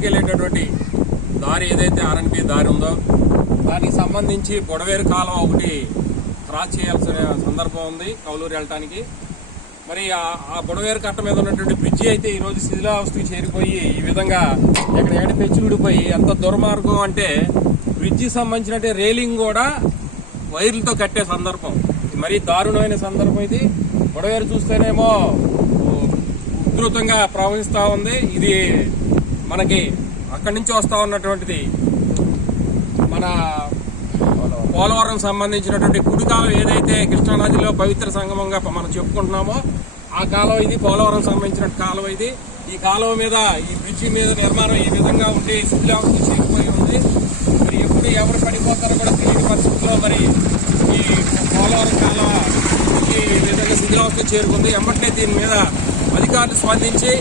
ఊరికి వెళ్ళేటటువంటి దారి ఏదైతే ఆర్ఎన్బి దారి ఉందో దానికి సంబంధించి బొడవేరు కాలం ఒకటి క్రాస్ చేయాల్సిన సందర్భం ఉంది కౌలూరు వెళ్ళటానికి. మరి ఆ- బొడవేరు కట్ట మీద ఉన్నటువంటి బ్రిడ్జి అయితే ఈరోజు శిథిలావస్థకి చేరిపోయి ఈ విధంగా ఎక్కడ ఏడ పెచ్చి ఎంత దుర్మార్గం అంటే బ్రిడ్జి సంబంధించిన రైలింగ్ కూడా వైర్లతో కట్టే సందర్భం. మరీ దారుణమైన సందర్భం ఇది. బొడవేరు చూస్తేనేమో ఉధృతంగా ప్రవహిస్తూ ఉంది. ఇది మనకి అక్కడి నుంచి వస్తూ ఉన్నటువంటిది మన పోలవరం సంబంధించినటువంటి కుడి కాలం ఏదైతే కృష్ణానదిలో పవిత్ర సంగమంగా మనం చెప్పుకుంటున్నామో ఆ కాలం ఇది పోలవరం సంబంధించిన కాలం ఇది. ఈ కాలం మీద ఈ బ్రిడ్జి మీద నిర్మాణం ఈ విధంగా ఉంటే శిథిలావస్థ చేరిపోయి ఉంది. మరి ఎప్పుడు ఎవరు పడిపోతారో కూడా తెలియని పరిస్థితుల్లో మరి ఈ పోలవరం కాలం ఈ విధంగా శిథిలావస్థ చేరుకుంది. ఎమ్మటనే దీని మీద అధికారులు స్పందించి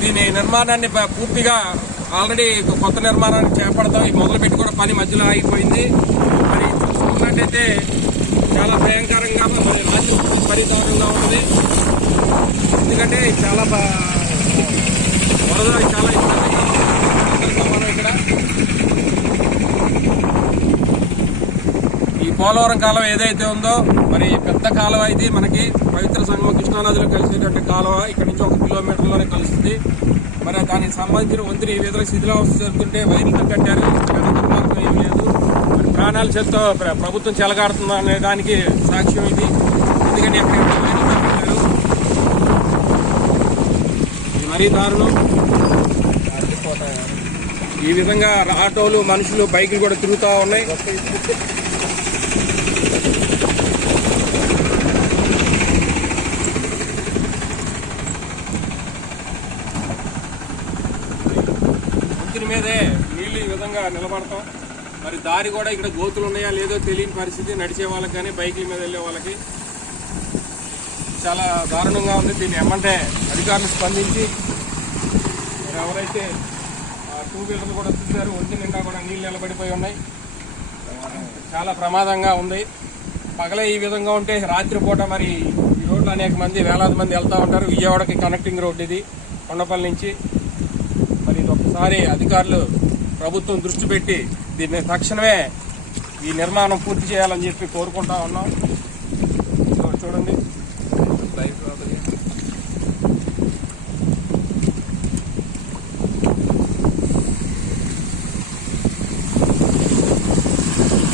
దీని నిర్మాణాన్ని ప- పూర్తిగా ఆల్రెడీ కొత్త నిర్మాణాన్ని చేపడతాం. ఈ మొదలు పెట్టి కూడా పని మధ్యలో ఆగిపోయింది. మరి చూసుకున్నట్టయితే చాలా భయంకరంగా మరి రాత్రి పూట ఉంది. ఎందుకంటే చాలా వరద చాలా ఇబ్బందిగా ఇక్కడ. పోలవరం కాలం ఏదైతే ఉందో మరి పెద్ద కాలువ ఇది మనకి పవిత్ర సంగమ కృష్ణానదిలో కలిసేటువంటి కాలువ ఇక్కడ నుంచి ఒక కిలోమీటర్లోనే కలుస్తుంది. మరి దానికి సంబంధించిన వంతులు ఈ విధంగా శిథిలావస్థ జరుగుతుంటే వైర్లతో కట్టారు. పెద్ద దుర్మార్గం ఏం లేదు. మరి ప్రాణాల చేత్తో ప్రభుత్వం చెలగాడుతుంది అనే దానికి సాక్ష్యం ఇది. ఎందుకంటే ఎక్కడ కట్టారు? మరీ దారుణం. ఈ విధంగా ఆటోలు మనుషులు బైకులు కూడా తిరుగుతూ ఉన్నాయి. మీదే నీళ్ళు ఈ విధంగా నిలబడతాం. మరి దారి కూడా ఇక్కడ గోతులు ఉన్నాయా లేదో తెలియని పరిస్థితి నడిచే వాళ్ళకి కానీ బైకుల మీద వెళ్ళే వాళ్ళకి చాలా దారుణంగా ఉంది. దీన్ని ఏమంటే అధికారులు స్పందించి ఎవరైతే టూ వీలర్లు కూడా చూశారు ఒంటి నిండా కూడా నీళ్ళు నిలబడిపోయి ఉన్నాయి. చాలా ప్రమాదంగా ఉంది. పగలే ఈ విధంగా ఉంటే రాత్రిపూట మరి ఈ రోడ్లు అనేక మంది వేలాది మంది వెళ్తూ ఉంటారు. విజయవాడకి కనెక్టింగ్ రోడ్ ఇది. కొండపల్లి నుంచి ఒకసారి అధికారులు ప్రభుత్వం దృష్టి పెట్టి దీన్ని తక్షణమే ఈ నిర్మాణం పూర్తి చేయాలని చెప్పి కోరుకుంటా ఉన్నాం.